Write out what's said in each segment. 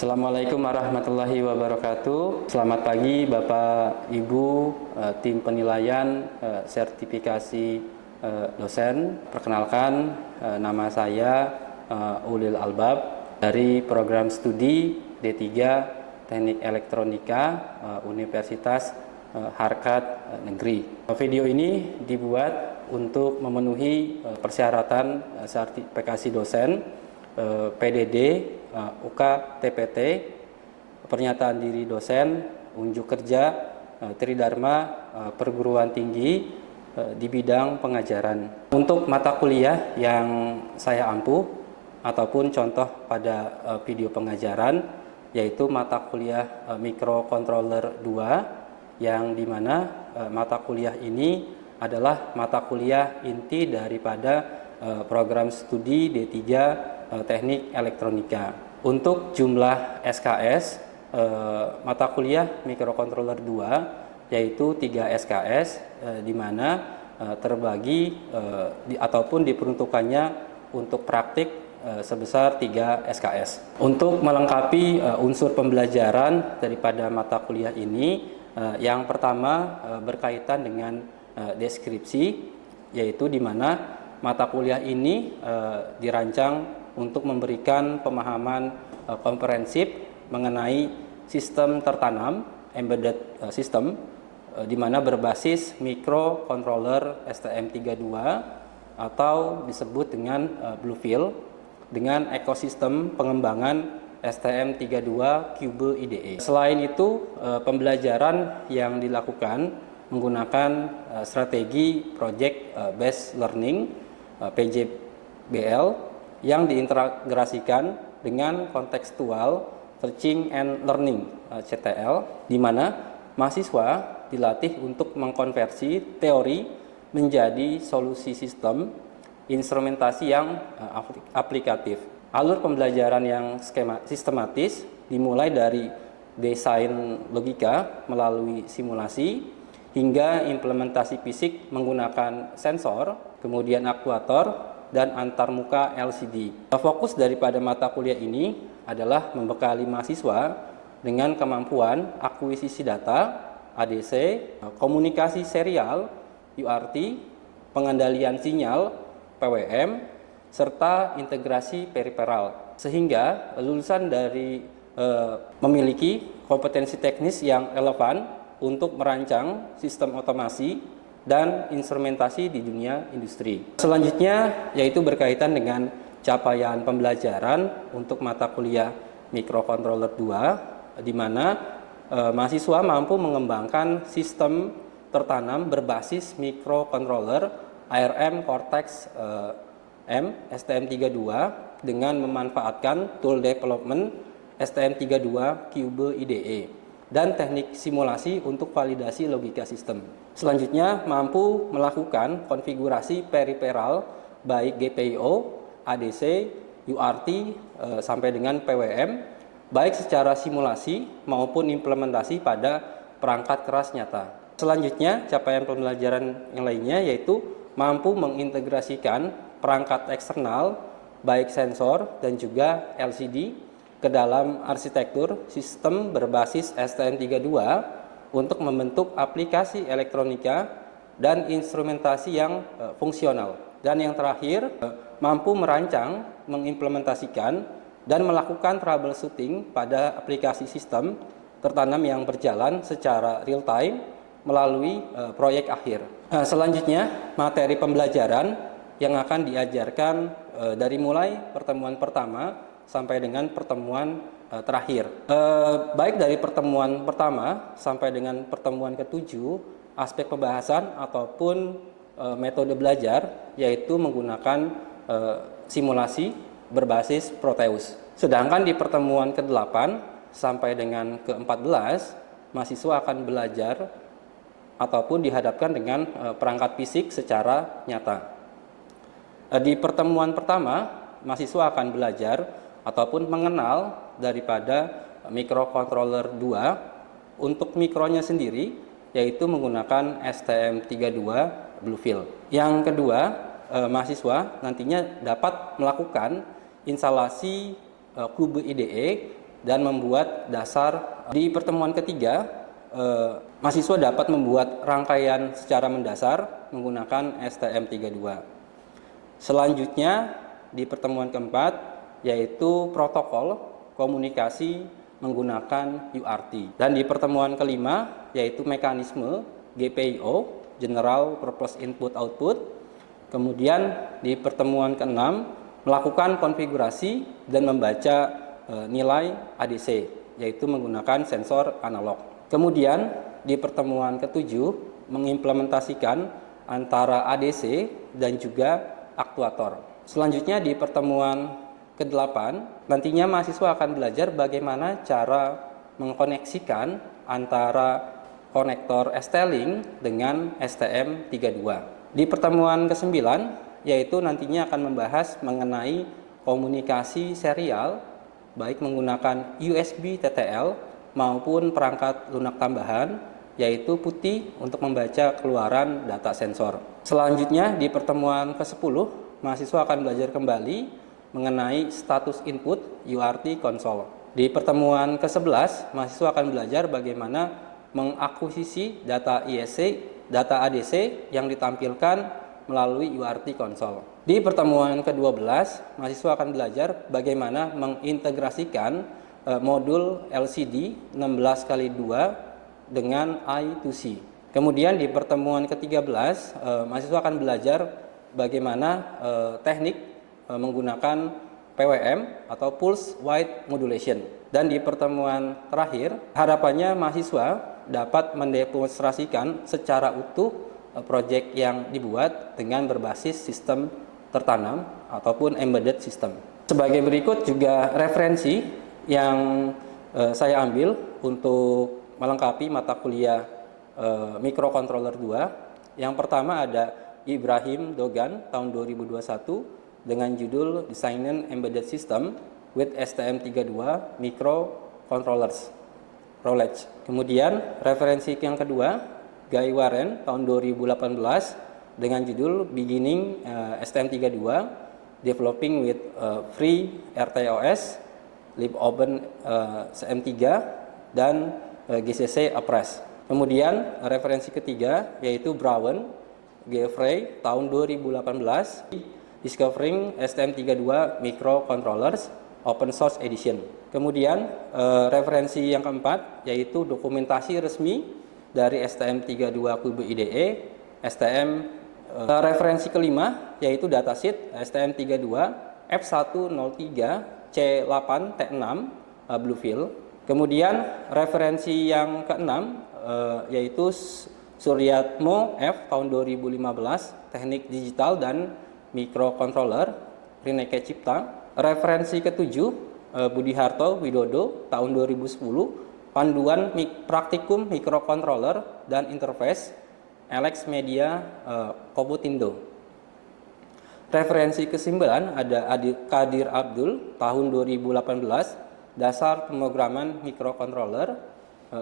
Assalamualaikum warahmatullahi wabarakatuh. Selamat pagi Bapak Ibu tim penilaian sertifikasi dosen. Perkenalkan, nama saya Ulil Albab dari program studi D3 Teknik Elektronika Universitas Harkat Negeri. Video ini dibuat untuk memenuhi persyaratan sertifikasi dosen PDD, UK, TPT, pernyataan diri dosen, unjuk kerja, Tridharma, perguruan tinggi di bidang pengajaran. Untuk mata kuliah yang saya ampuh ataupun contoh pada video pengajaran, yaitu mata kuliah Microcontroller 2, yang dimana mata kuliah ini adalah mata kuliah inti daripada program studi D3 Teknik Elektronika. Untuk jumlah SKS mata kuliah Microcontroller 2 yaitu 3 SKS, di mana terbagi ataupun diperuntukannya untuk praktik sebesar 3 SKS. Untuk melengkapi unsur pembelajaran daripada mata kuliah ini, yang pertama berkaitan dengan deskripsi, yaitu di mana mata kuliah ini dirancang untuk memberikan pemahaman komprehensif mengenai sistem tertanam embedded system, di mana berbasis microcontroller STM32 atau disebut dengan Bluefield, dengan ekosistem pengembangan STM32 Cube IDE. Selain itu, pembelajaran yang dilakukan menggunakan strategi Project Based Learning PJBL yang diintegrasikan dengan kontekstual Teaching and Learning CTL, di mana mahasiswa dilatih untuk mengkonversi teori menjadi solusi sistem instrumentasi yang aplikatif. Alur pembelajaran yang sistematis dimulai dari desain logika melalui simulasi hingga implementasi fisik menggunakan sensor, kemudian aktuator, dan antarmuka LCD. Fokus daripada mata kuliah ini adalah membekali mahasiswa dengan kemampuan akuisisi data, ADC, komunikasi serial, UART, pengendalian sinyal, PWM, serta integrasi periferal, sehingga lulusan dari memiliki kompetensi teknis yang relevan untuk merancang sistem otomasi dan instrumentasi di dunia industri. Selanjutnya yaitu berkaitan dengan capaian pembelajaran untuk mata kuliah Microcontroller 2, di mana mahasiswa mampu mengembangkan sistem tertanam berbasis microcontroller ARM Cortex M STM32 dengan memanfaatkan tool development STM32 Cube IDE dan teknik simulasi untuk validasi logika sistem. Selanjutnya, mampu melakukan konfigurasi periferal baik GPIO, ADC, UART, sampai dengan PWM, baik secara simulasi maupun implementasi pada perangkat keras nyata. Selanjutnya, capaian pembelajaran yang lainnya yaitu mampu mengintegrasikan perangkat eksternal, baik sensor dan juga LCD, ke dalam arsitektur sistem berbasis STM32 untuk membentuk aplikasi elektronika dan instrumentasi yang fungsional. Dan yang terakhir, mampu merancang, mengimplementasikan, dan melakukan troubleshooting pada aplikasi sistem tertanam yang berjalan secara real time melalui proyek akhir. Selanjutnya, materi pembelajaran yang akan diajarkan dari mulai pertemuan pertama sampai dengan pertemuan terakhir. Baik dari pertemuan pertama sampai dengan pertemuan ketujuh, aspek pembahasan ataupun metode belajar yaitu menggunakan simulasi berbasis Proteus. Sedangkan di pertemuan ke-8 sampai dengan ke-14, mahasiswa akan belajar ataupun dihadapkan dengan perangkat fisik secara nyata. Di pertemuan pertama, mahasiswa akan belajar ataupun mengenal daripada Microcontroller 2 untuk mikronya sendiri, yaitu menggunakan STM32 Bluefield. Yang kedua, mahasiswa nantinya dapat melakukan instalasi Cube IDE dan membuat dasar. Di pertemuan ketiga, mahasiswa dapat membuat rangkaian secara mendasar menggunakan STM32. Selanjutnya di pertemuan keempat yaitu protokol komunikasi menggunakan UART. Dan di pertemuan kelima yaitu mekanisme GPIO, General Purpose Input Output. Kemudian di pertemuan keenam melakukan konfigurasi dan membaca nilai ADC, yaitu menggunakan sensor analog. Kemudian di pertemuan ketujuh mengimplementasikan antara ADC dan juga aktuator. Selanjutnya di pertemuan ke-8 nantinya mahasiswa akan belajar bagaimana cara mengkoneksikan antara konektor ST-Link dengan STM32. Di pertemuan ke-9 yaitu nantinya akan membahas mengenai komunikasi serial baik menggunakan USB TTL maupun perangkat lunak tambahan yaitu putih untuk membaca keluaran data sensor. Selanjutnya di pertemuan ke-10 mahasiswa akan belajar kembali mengenai status input UART konsol. Di pertemuan ke-11 mahasiswa akan belajar bagaimana mengakuisisi data ISC, data ADC yang ditampilkan melalui UART konsol. Di pertemuan ke-12, mahasiswa akan belajar bagaimana mengintegrasikan modul LCD 16x2 dengan I2C. Kemudian di pertemuan ke-13, mahasiswa akan belajar bagaimana teknik menggunakan PWM atau Pulse Width Modulation. Dan di pertemuan terakhir, harapannya mahasiswa dapat mendemonstrasikan secara utuh proyek yang dibuat dengan berbasis sistem tertanam ataupun embedded system. Sebagai berikut juga referensi yang saya ambil untuk melengkapi mata kuliah Microcontroller 2. Yang pertama ada Ibrahim Dogan tahun 2021 dengan judul Designing Embedded System with STM32 Microcontrollers Knowledge. Kemudian referensi yang kedua Guy Warren tahun 2018 dengan judul Beginning STM32 Developing with Free RTOS LibOpen STM3 dan GCC Apres. Kemudian referensi ketiga yaitu Brown Geoffrey tahun 2018 Discovering STM32 Microcontrollers Open Source Edition. Kemudian referensi yang keempat yaitu dokumentasi resmi dari STM32 Cube IDE, referensi kelima yaitu datasheet STM32 F103C8T6 Bluefield. Kemudian referensi yang keenam yaitu Suryatmo F tahun 2015 Teknik Digital dan Microcontroller Rineke Cipta. Referensi ketujuh Budi Harto Widodo tahun 2010 Panduan Praktikum Microcontroller dan Interface Alex Media Koputindo. Referensi ke-9 ada Kadir Abdul tahun 2018 Dasar Pemrograman Microcontroller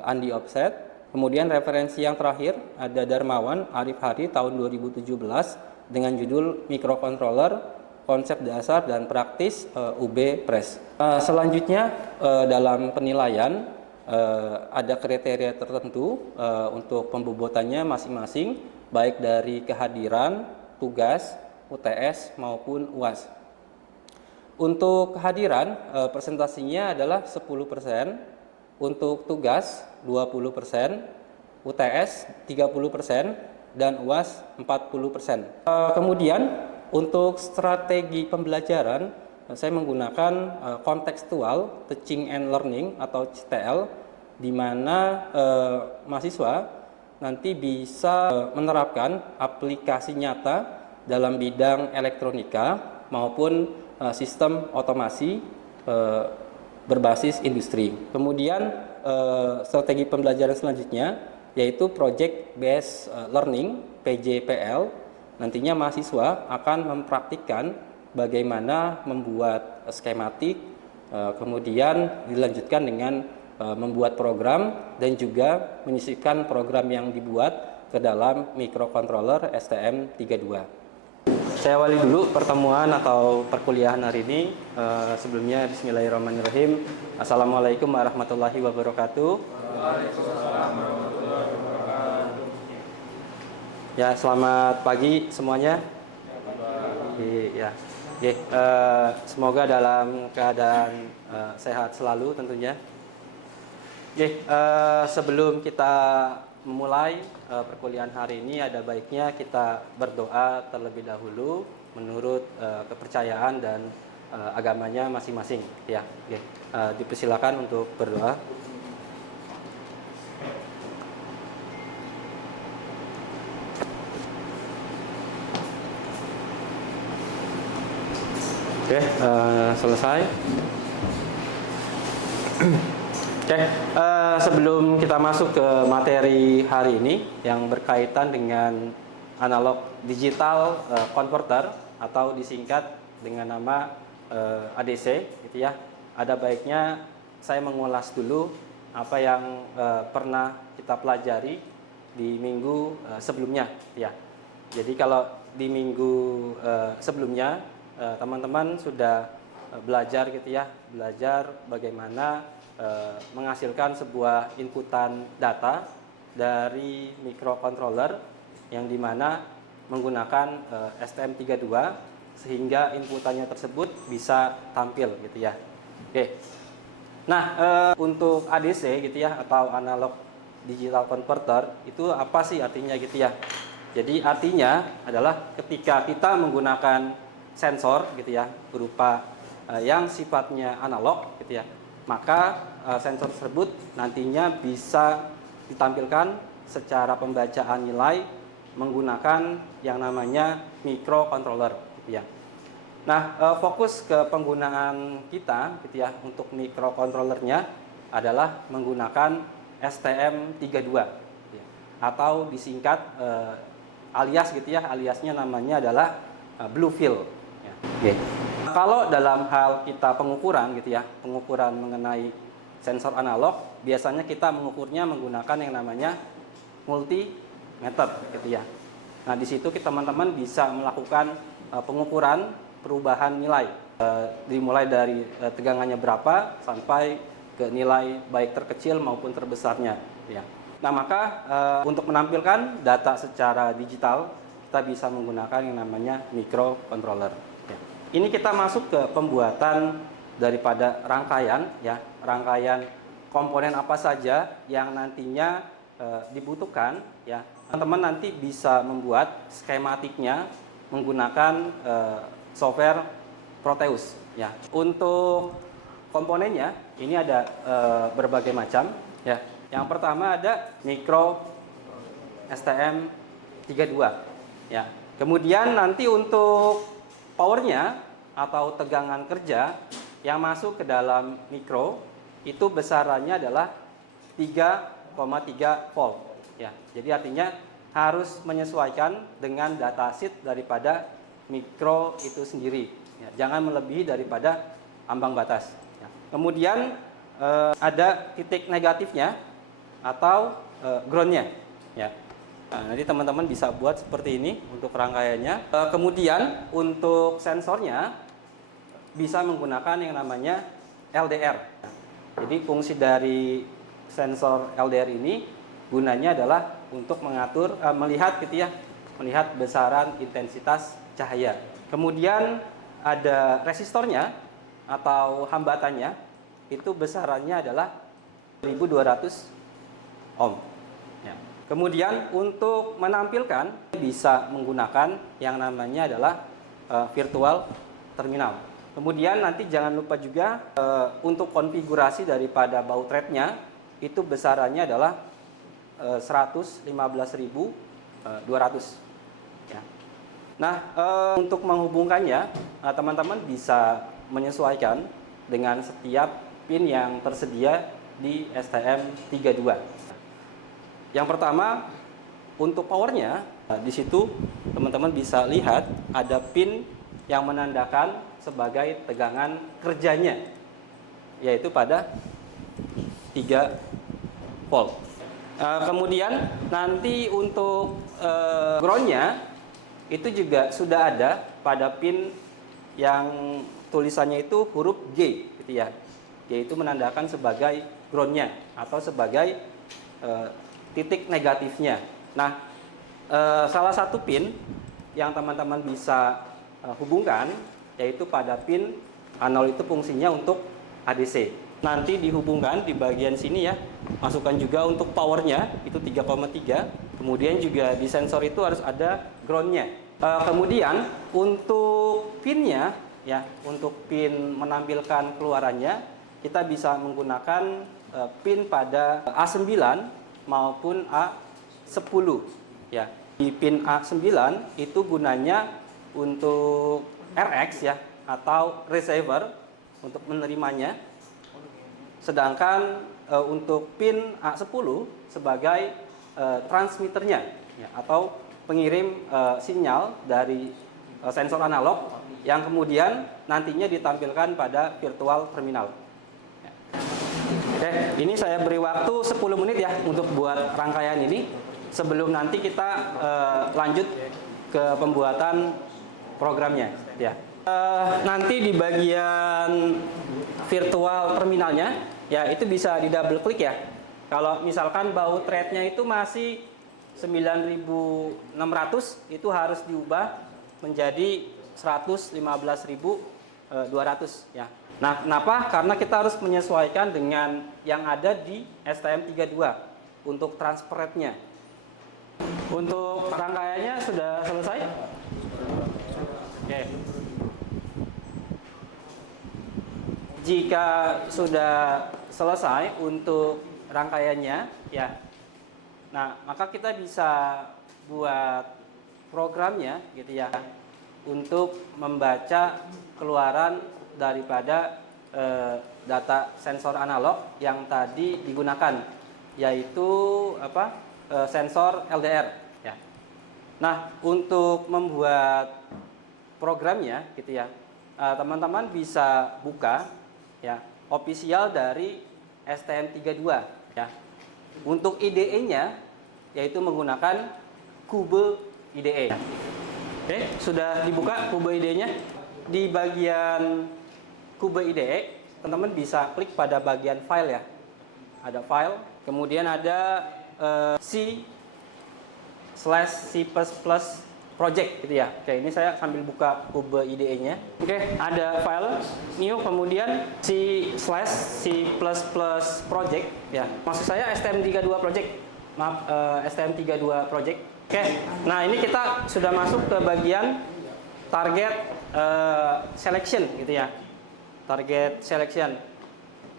Andi Offset. Kemudian referensi yang terakhir ada Darmawan Arif Hari tahun 2017 dengan judul Microcontroller Konsep Dasar dan Praktis UB Press. Selanjutnya dalam penilaian ada kriteria tertentu untuk pembobotannya masing-masing baik dari kehadiran, tugas, UTS maupun UAS. Untuk kehadiran presentasinya adalah 10%, untuk tugas 20%, UTS 30% dan UAS 40%. Kemudian untuk strategi pembelajaran saya menggunakan kontekstual teaching and learning atau CTL di mana mahasiswa nanti bisa menerapkan aplikasi nyata dalam bidang elektronika maupun sistem otomasi berbasis industri. Kemudian strategi pembelajaran selanjutnya yaitu Project Based Learning (PJPL). Nantinya mahasiswa akan mempraktikkan bagaimana membuat skematik, kemudian dilanjutkan dengan membuat program dan juga menyisipkan program yang dibuat ke dalam microcontroller STM32. saya awali dulu pertemuan atau perkuliahan hari ini. Sebelumnya Bismillahirrahmanirrahim. Assalamualaikum warahmatullahi wabarakatuh. Waalaikumsalam warahmatullahi wabarakatuh. Ya, selamat pagi semuanya. Ya. Oke, semoga dalam keadaan sehat selalu tentunya. Oke, sebelum kita memulai perkuliahan hari ini, ada baiknya kita berdoa terlebih dahulu menurut kepercayaan dan agamanya masing-masing. Ya, oke. Dipersilakan untuk berdoa. Oke, selesai. Oke, sebelum kita masuk ke materi hari ini yang berkaitan dengan analog digital converter atau disingkat dengan nama ADC, gitu ya. Ada baiknya saya mengulas dulu apa yang pernah kita pelajari di minggu sebelumnya, ya. Jadi kalau di minggu sebelumnya teman-teman sudah belajar, gitu ya, belajar bagaimana menghasilkan sebuah inputan data dari microcontroller yang dimana menggunakan STM32 sehingga inputannya tersebut bisa tampil, gitu ya. Oke. Nah, untuk ADC, gitu ya, atau analog digital converter itu apa sih artinya, gitu ya? Jadi artinya adalah ketika kita menggunakan sensor, gitu ya, berupa yang sifatnya analog, gitu ya, maka sensor tersebut nantinya bisa ditampilkan secara pembacaan nilai menggunakan yang namanya microcontroller, gitu ya. Nah, fokus ke penggunaan kita, gitu ya, untuk microcontrollernya adalah menggunakan STM32, gitu ya, atau disingkat alias, gitu ya, aliasnya namanya adalah Bluefield. Oke. Kalau dalam hal kita pengukuran, gitu ya, pengukuran mengenai sensor analog, biasanya kita mengukurnya menggunakan yang namanya multimeter, gitu ya. Nah, di situ teman-teman bisa melakukan pengukuran perubahan nilai, dimulai dari tegangannya berapa sampai ke nilai baik terkecil maupun terbesarnya, ya. Nah, maka untuk menampilkan data secara digital, kita bisa menggunakan yang namanya microcontroller. Ini kita masuk ke pembuatan daripada rangkaian, ya, rangkaian komponen apa saja yang nantinya dibutuhkan, ya. Teman-teman nanti bisa membuat skematiknya menggunakan software Proteus, ya. Untuk komponennya ini ada berbagai macam, ya. Yang pertama ada micro STM32, ya. Kemudian nanti untuk powernya atau tegangan kerja yang masuk ke dalam mikro itu besarannya adalah 3,3 volt, ya. Jadi artinya harus menyesuaikan dengan datasheet daripada mikro itu sendiri, ya. Jangan melebihi daripada ambang batas, ya. Kemudian ada titik negatifnya atau groundnya, ya. Nah, nanti teman-teman bisa buat seperti ini untuk rangkaiannya. Kemudian untuk sensornya bisa menggunakan yang namanya LDR. Jadi fungsi dari sensor LDR ini gunanya adalah untuk mengatur, melihat, gitu ya, melihat besaran intensitas cahaya. Kemudian ada resistornya atau hambatannya, itu besarannya adalah 1200 ohm. Ya. Kemudian untuk menampilkan bisa menggunakan yang namanya adalah virtual terminal. Kemudian nanti jangan lupa juga untuk konfigurasi daripada baud rate-nya itu besarannya adalah 115.200. Ya. Nah, untuk menghubungkannya teman-teman bisa menyesuaikan dengan setiap pin yang tersedia di STM32. Yang pertama, untuk powernya, di situ teman-teman bisa lihat ada pin yang menandakan sebagai tegangan kerjanya, yaitu pada 3 volt. Kemudian nanti untuk groundnya itu juga sudah ada pada pin yang tulisannya itu huruf G gitu ya. G itu menandakan sebagai groundnya atau sebagai titik negatifnya. Nah, salah satu pin yang teman-teman bisa hubungkan yaitu pada pin A0 itu fungsinya untuk ADC. Nanti dihubungkan di bagian sini ya. Masukkan juga untuk powernya itu 3,3. Kemudian juga di sensor itu harus ada groundnya. Kemudian untuk pinnya ya, untuk pin menampilkan keluarannya kita bisa menggunakan pin pada A9 maupun A10 ya. Di pin A9 itu gunanya untuk RX ya atau receiver untuk menerimanya. Sedangkan untuk pin A10 sebagai transmitternya ya, atau pengirim sinyal dari sensor analog yang kemudian nantinya ditampilkan pada virtual terminal. Oke, ini saya beri waktu 10 menit ya untuk buat rangkaian ini sebelum nanti kita lanjut ke pembuatan programnya ya. Nanti di bagian virtual terminalnya ya itu bisa di double klik ya. Kalau misalkan baud rate-nya itu masih 9.600 itu harus diubah menjadi 115.200 ya. Nah, kenapa? Karena kita harus menyesuaikan dengan yang ada di STM32 untuk transfer rate-nya. Untuk rangkaiannya sudah selesai? Oke. Jika sudah selesai untuk rangkaiannya ya. Nah, maka kita bisa buat programnya gitu ya untuk membaca keluaran daripada data sensor analog yang tadi digunakan, yaitu sensor LDR ya. Nah, untuk membuat programnya gitu ya, teman-teman bisa buka ya official dari STM32 ya. Untuk IDE-nya yaitu menggunakan Cube IDE. Oke, sudah dibuka Cube IDE-nya. Di bagian Cube IDE, teman-teman bisa klik pada bagian file ya. Ada file, kemudian ada C/C++ project gitu ya. Oke, ini saya sambil buka Cube IDE-nya. Oke, ada file new, kemudian C/C++ project ya. Maksud saya STM32 project. Maaf, STM32 project. Oke, nah ini kita sudah masuk ke bagian target selection gitu ya. Target selection.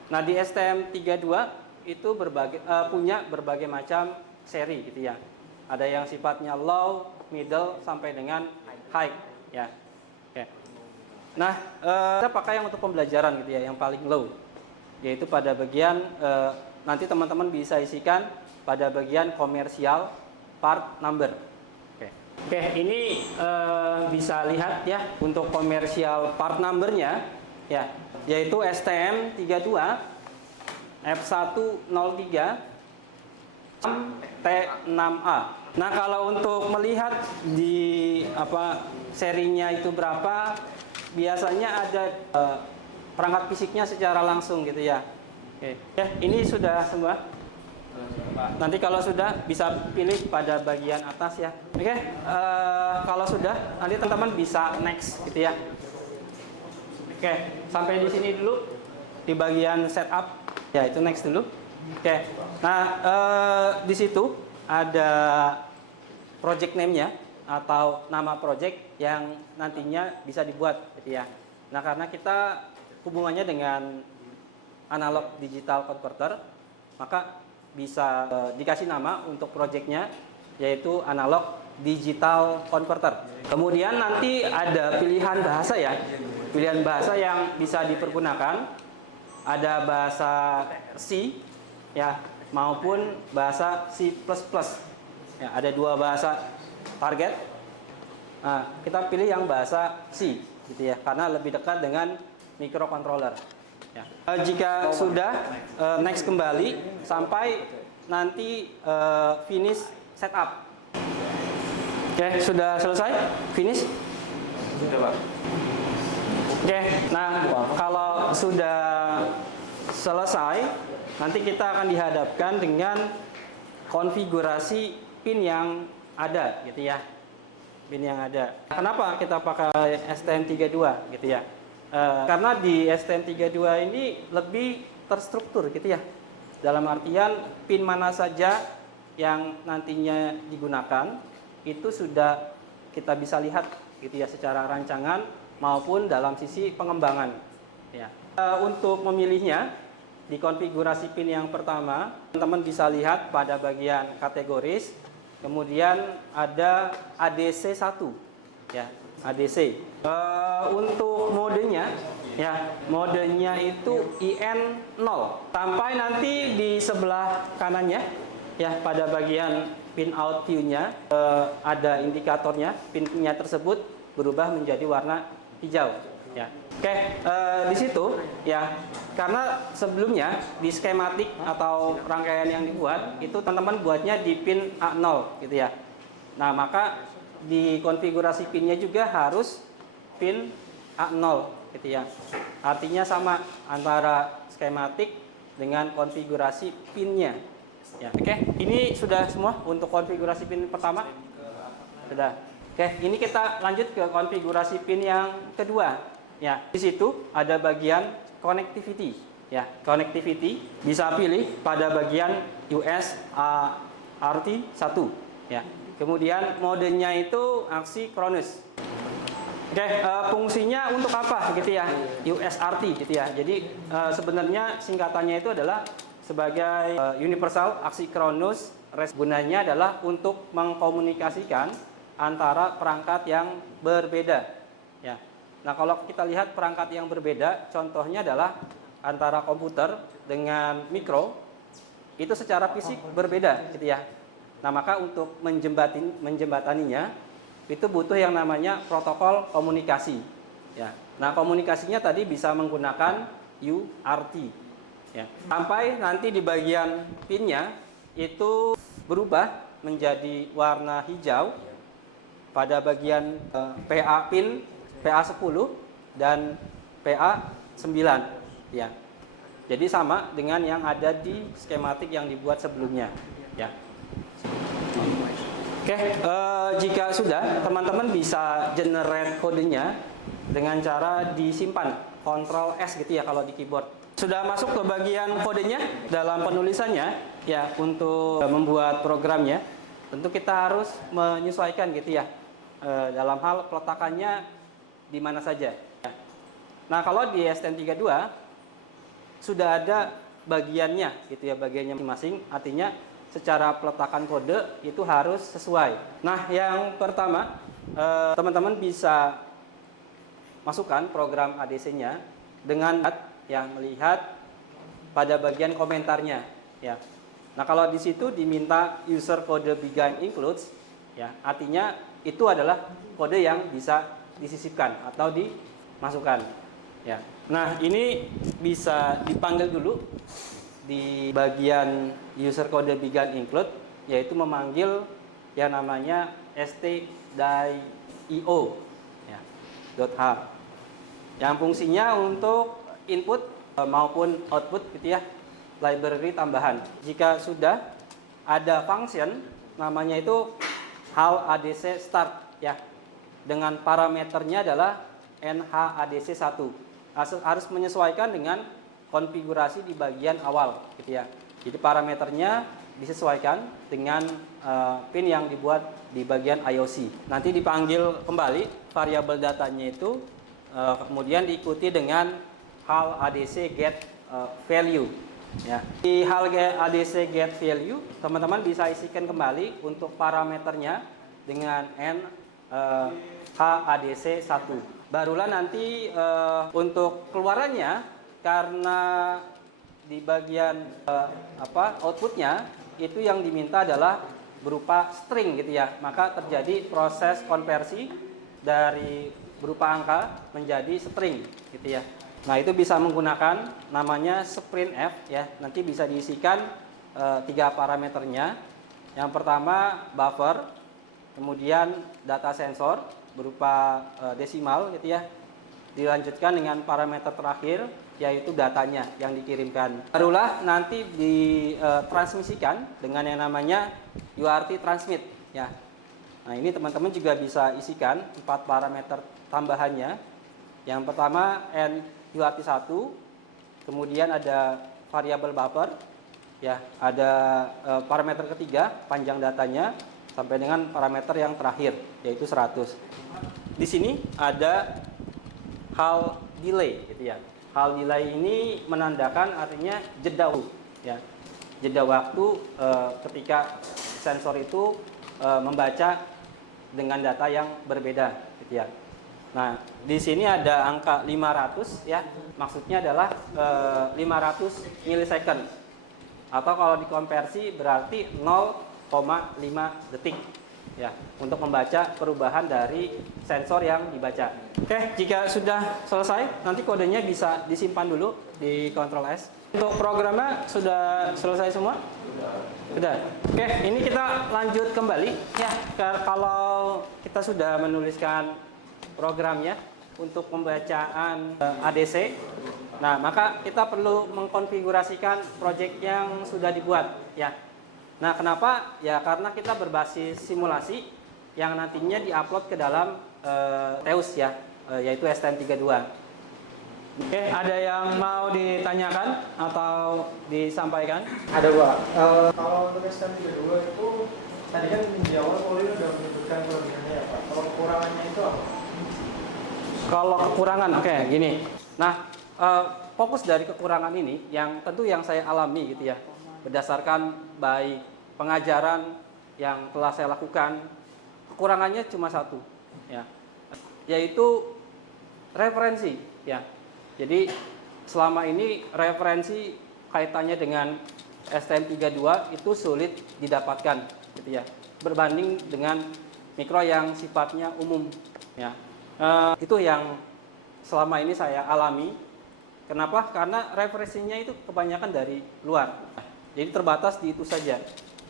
Nah, di STM32 itu punya berbagai macam seri gitu ya. Ada yang sifatnya low, middle sampai dengan high ya. Oke. Nah, kita pakai yang untuk pembelajaran gitu ya, yang paling low. Yaitu pada bagian nanti teman-teman bisa isikan pada bagian komersial part number. Oke, ini bisa lihat ya untuk komersial part numbernya ya, yaitu STM32 F103 T6A. Nah, kalau untuk melihat di serinya itu berapa, biasanya ada perangkat fisiknya secara langsung gitu ya. Oke, ya ini sudah semua. Nanti kalau sudah bisa pilih pada bagian atas ya. Oke, kalau sudah nanti teman-teman bisa next gitu ya. Oke, sampai di sini dulu di bagian setup. Ya, itu next dulu. Oke. Nah, di situ ada project name-nya atau nama project yang nantinya bisa dibuat gitu ya. Nah, karena kita hubungannya dengan analog digital converter, maka bisa dikasih nama untuk projectnya yaitu analog digital converter. Kemudian nanti ada pilihan bahasa ya. Pilihan bahasa yang bisa dipergunakan ada bahasa C ya maupun bahasa C++. Ya, ada dua bahasa target. Nah, kita pilih yang bahasa C gitu ya karena lebih dekat dengan microcontroller. Ya. Jika sudah next kembali sampai nanti finish setup. Oke, sudah selesai? Finish? Sudah, Pak. Oke, nah kalau sudah selesai, nanti kita akan dihadapkan dengan konfigurasi pin yang ada, gitu ya. Pin yang ada. Kenapa kita pakai STM32, gitu ya? Karena di STM32 ini lebih terstruktur, gitu ya. Dalam artian pin mana saja yang nantinya digunakan itu sudah kita bisa lihat, gitu ya, secara rancangan maupun dalam sisi pengembangan. Ya. Untuk memilihnya di konfigurasi pin yang pertama, teman-teman bisa lihat pada bagian kategoris, kemudian ada ADC1, ya, ADC. Untuk modenya, ya, modenya itu IN0 sampai nanti di sebelah kanannya, ya, pada bagian pin out view-nya ada indikatornya, pinnya tersebut berubah menjadi warna hijau. Ya. Oke, di situ, ya, karena sebelumnya di skematik atau rangkaian yang dibuat itu teman-teman buatnya di pin A0, gitu ya. Nah, maka di konfigurasi pinnya juga harus pin A0, gitu ya. Artinya sama antara skematik dengan konfigurasi pinnya. Ya, oke. Ini sudah semua untuk konfigurasi pin pertama. Sudah. Oke, ini kita lanjut ke konfigurasi pin yang kedua. Ya, di situ ada bagian connectivity. Ya, connectivity bisa pilih pada bagian USART1. Ya. Kemudian modenya itu aksikronus. Oke, fungsinya untuk apa, gitu ya? USRT, gitu ya. Jadi sebenarnya singkatannya itu adalah sebagai universal asynchronous rest. Gunanya adalah untuk mengkomunikasikan antara perangkat yang berbeda. Ya. Nah, kalau kita lihat perangkat yang berbeda, contohnya adalah antara komputer dengan mikro, itu secara fisik berbeda, gitu ya. Nah, maka untuk menjembataninya, itu butuh yang namanya protokol komunikasi. Ya. Nah, komunikasinya tadi bisa menggunakan UART. Ya. Sampai nanti di bagian pinnya itu berubah menjadi warna hijau pada bagian PA pin PA10 dan PA9, ya. Jadi sama dengan yang ada di skematik yang dibuat sebelumnya, ya. Oke, jika sudah, teman-teman bisa generate kodenya dengan cara disimpan Ctrl S, gitu ya, kalau di keyboard. Sudah masuk ke bagian kodenya dalam penulisannya, ya, untuk membuat programnya. Tentu kita harus menyesuaikan, gitu ya, dalam hal peletakannya di mana saja. Nah, kalau di STM32 sudah ada bagiannya, gitu ya, bagiannya masing-masing. Artinya secara peletakan kode itu harus sesuai. Nah, yang pertama, teman-teman bisa masukkan program ADC-nya dengan yang melihat pada bagian komentarnya, ya. Nah, kalau di situ diminta user code begin includes, ya, artinya itu adalah kode yang bisa disisipkan atau dimasukkan, ya. Nah, ini bisa dipanggil dulu di bagian user code begin include, yaitu memanggil yang namanya st.io, ya, .h, yang fungsinya untuk input maupun output, gitu ya, library tambahan. Jika sudah ada function namanya itu hal ADC start, ya, dengan parameternya adalah NHADC1. Harus menyesuaikan dengan konfigurasi di bagian awal, gitu ya. Jadi parameternya disesuaikan dengan pin yang dibuat di bagian IOC. Nanti dipanggil kembali variabel datanya itu, kemudian diikuti dengan hal ADC get value, ya. Di hal ADC get value, teman-teman bisa isikan kembali untuk parameternya dengan HADC1. Barulah nanti untuk keluarannya, karena di bagian outputnya itu yang diminta adalah berupa string, gitu ya, maka terjadi proses konversi dari berupa angka menjadi string, gitu ya. Nah, itu bisa menggunakan namanya sprintf, ya. Nanti bisa diisikan 3 parameternya. Yang pertama buffer, kemudian data sensor, berupa desimal gitu ya, dilanjutkan dengan parameter terakhir yaitu datanya yang dikirimkan. Barulah nanti ditransmisikan dengan yang namanya UART transmit ya. Nah, ini teman-teman juga bisa isikan 4 parameter tambahannya. Yang pertama UART1, kemudian ada variabel buffer ya, ada parameter ketiga panjang datanya sampai dengan parameter yang terakhir yaitu 100. Di sini ada hal delay gitu ya. Hal delay ini menandakan artinya jeda waktu ya. Jeda waktu ketika sensor itu membaca dengan data yang berbeda gitu ya. Nah, di sini ada angka 500 ya. Maksudnya adalah 500 milisecond. Atau kalau dikonversi berarti 0,5 detik ya untuk membaca perubahan dari sensor yang dibaca. Oke, jika sudah selesai, nanti kodenya bisa disimpan dulu di Ctrl S. Untuk programnya sudah selesai semua? Sudah. Oke, ini kita lanjut kembali ya. Kalau kita sudah menuliskan programnya untuk pembacaan ADC, nah maka kita perlu mengkonfigurasikan project yang sudah dibuat ya. Nah, kenapa? Ya karena kita berbasis simulasi yang nantinya diupload ke dalam Teus ya, yaitu STM32. Oke, ada yang mau ditanyakan atau disampaikan? Ada Pak. Kalau untuk STM32 itu tadi kan di awal Poli udah menyebutkan kelebihannya ya Pak. Kalau kekurangannya itu apa? Kalau kekurangan, oke, gini. Nah, fokus dari kekurangan ini yang tentu yang saya alami gitu ya, berdasarkan baik pengajaran yang telah saya lakukan, kekurangannya cuma satu, ya, yaitu referensi, ya. Jadi selama ini referensi kaitannya dengan STM32 itu sulit didapatkan, gitu ya, berbanding dengan mikro yang sifatnya umum, ya. Itu yang selama ini saya alami. Kenapa? Karena referensinya itu kebanyakan dari luar, jadi terbatas di itu saja.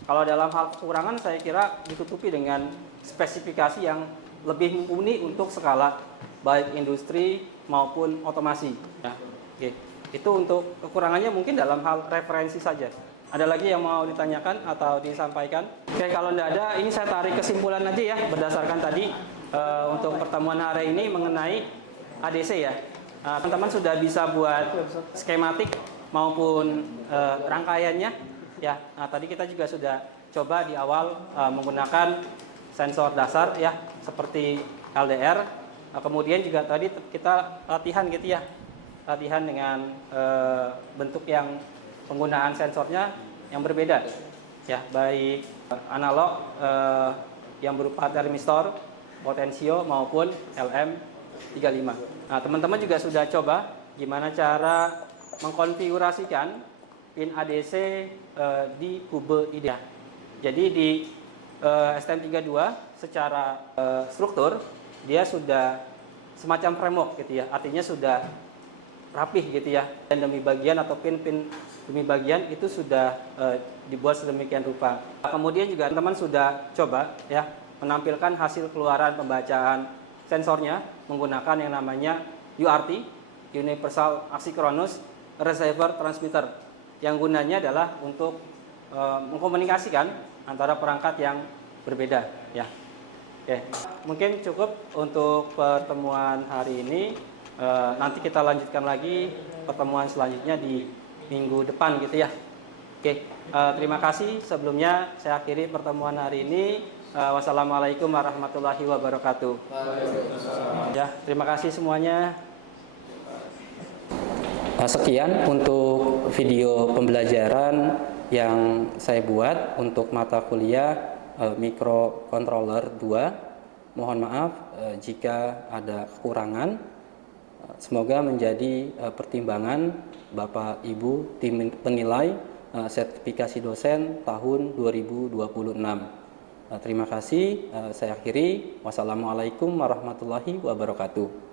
Kalau dalam hal kekurangan saya kira ditutupi dengan spesifikasi yang lebih mumpuni untuk skala baik industri maupun otomasi. Ya, oke. Itu untuk kekurangannya mungkin dalam hal referensi saja. Ada lagi yang mau ditanyakan atau disampaikan? Oke, kalau tidak ada, ini saya tarik kesimpulan aja ya berdasarkan tadi untuk pertemuan hari ini mengenai ADC ya. Teman-teman sudah bisa buat skematik maupun rangkaiannya ya. Nah, tadi kita juga sudah coba di awal menggunakan sensor dasar ya seperti LDR. Kemudian juga tadi kita latihan gitu ya, latihan dengan bentuk yang penggunaan sensornya yang berbeda ya, baik analog yang berupa termistor, potensio maupun LM35. Nah, teman-teman juga sudah coba gimana cara mengkonfigurasikan pin ADC di kube IDE. Jadi di STM32 secara struktur dia sudah semacam framework gitu ya, artinya sudah rapih gitu ya, dan demi bagian atau pin-pin demi bagian itu sudah dibuat sedemikian rupa. Kemudian juga teman-teman sudah coba ya menampilkan hasil keluaran pembacaan sensornya menggunakan yang namanya UART, Universal Asynchronous Receiver Transmitter, yang gunanya adalah untuk mengkomunikasikan antara perangkat yang berbeda ya. Oke, mungkin cukup untuk pertemuan hari ini. Nanti kita lanjutkan lagi pertemuan selanjutnya di minggu depan gitu ya. Oke, terima kasih. Sebelumnya saya akhiri pertemuan hari ini. Wassalamualaikum warahmatullahi wabarakatuh. Ya, terima kasih semuanya. Sekian untuk video pembelajaran yang saya buat untuk mata kuliah Microcontroller 2. Mohon maaf jika ada kekurangan. Semoga menjadi pertimbangan Bapak Ibu tim penilai sertifikasi dosen tahun 2026. Terima kasih. Saya akhiri. Wassalamualaikum warahmatullahi wabarakatuh.